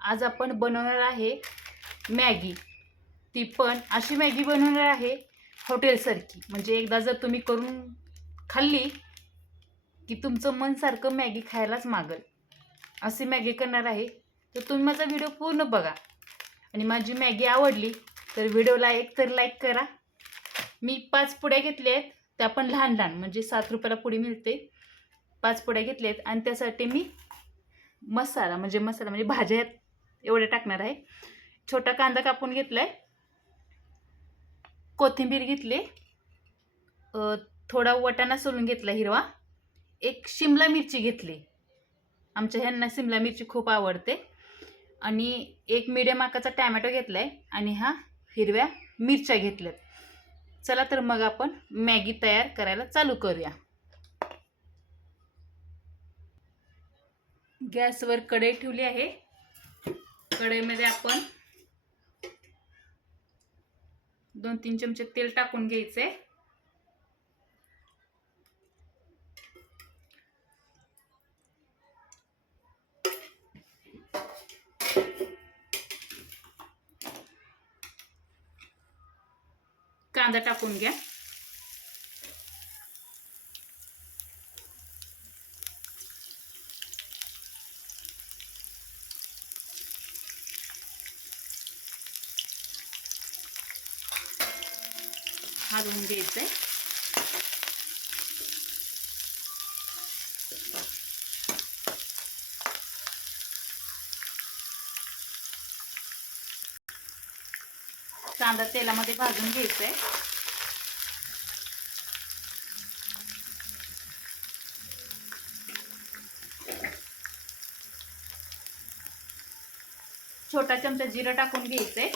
आज आपण बनवणार आहे मॅगी. ती पण अशी मॅगी बनवणार आहे हॉटेलसारखी. म्हणजे एकदा जर तुम्ही करून खाल्ली की तुमचं मन सारखं मॅगी खायलाच मागल, अशी मॅगी करणार आहे. तर तुम्ही माझा व्हिडिओ पूर्ण बघा आणि माझी मॅगी आवडली तर व्हिडिओला एक तर लाईक करा. मी 5 पुड्या घेतल्या आहेत, त्या पण लहान लहान, म्हणजे 7 रुपयाला पुडी मिळते. 5 पुड्या घेतल्या आहेत आणि त्यासाठी मी मसाला म्हणजे भाज्या एवढे टाकणार आहे. छोटा कांदा कापून घेतलाय, कोथिंबीर घेतली, थोडा वाटाणा सोलून घेतला हिरवा, एक शिमला मिरची घेतली. आमच्या ह्यांना शिमला मिरची खूप आवडते. आणि एक मीडियम आकाराचा टॅमॅटो घेतलाय आणि हा हिरव्या मिरच्या घेतल्यात. चला तर मग आपण मॅगी तयार करायला चालू करूया. गॅसवर कढई ठेवली आहे. कढईमध्ये आपण 2-3 चमचे तेल टाकून घ्यायचे. कांदा टाकून घ्या. भाजून घ्यायचंय. कांदा तेलामध्ये भाजून घ्यायचंय. छोटा चमचा जिरं टाकून घ्यायचंय.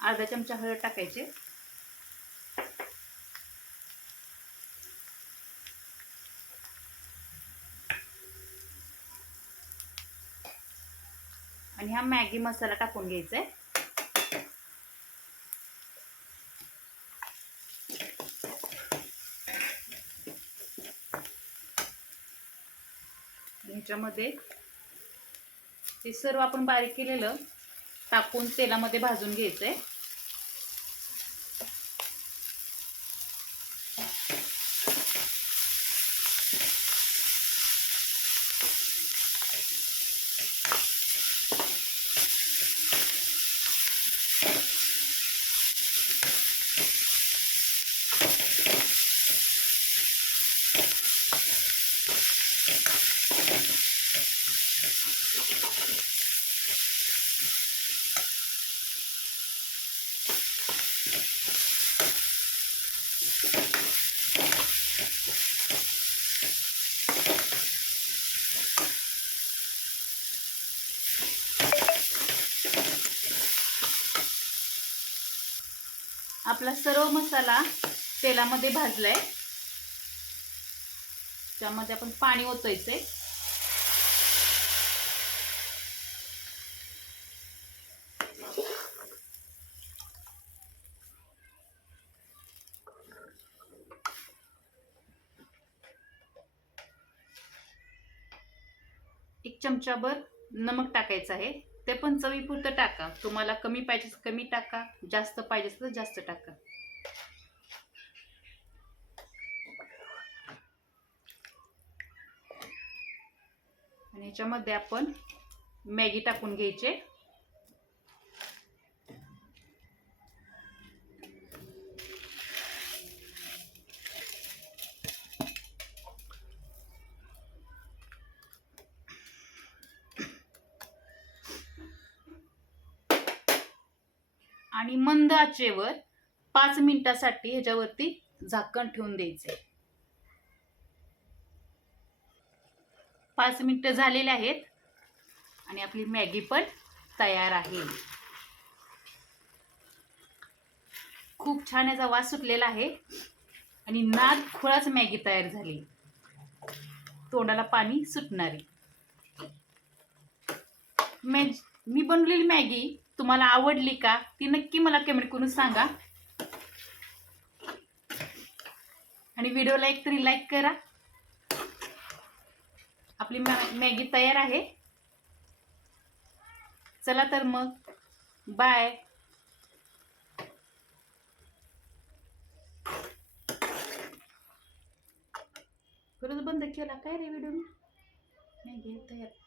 अर्धा चमचा हळद टाकायचे. आणि हा मॅगी मसाला टाकून घ्यायचा आहे. ह्याच्यामध्ये ते सर्व आपण बारीक केलेलं टाकून तेलामध्ये भाजून घ्यायचंय. आपला सर्व मसाला तेलामध्ये भाजलाय. त्यामध्ये आपण पाणी ओतायचंय. एक चमचाभर नमक टाकायचं आहे. ते पण चवीपुरतं टाका. तुम्हाला कमी पाहिजे कमी टाका, जास्त पाहिजे तर जास्त टाका. आणि याच्यामध्ये आपण मॅगी टाकून घ्यायचे. आणि मंद आचेवर 5 मिनिटासाठी ह्याच्यावरती झाकण ठेवून द्यायचे. 5 मिनिटं झालेले आहेत आणि आपली मॅगी पण तयार आहे. खूप छान याचा वास सुटलेला आहे आणि नाद खुळाच मॅगी तयार झाली. तोंडाला पाणी सुटणारी. मी बनवलेली मॅगी तुम्हाला आवडली का ती नक्की मला कमेंट करून सांगा. आणि व्हिडिओला एक तरी लाईक करा. आपली मॅगी तयार आहे. चला तर मग बाय. परत बंद केला काय रे व्हिडिओ. मॅगी तयार.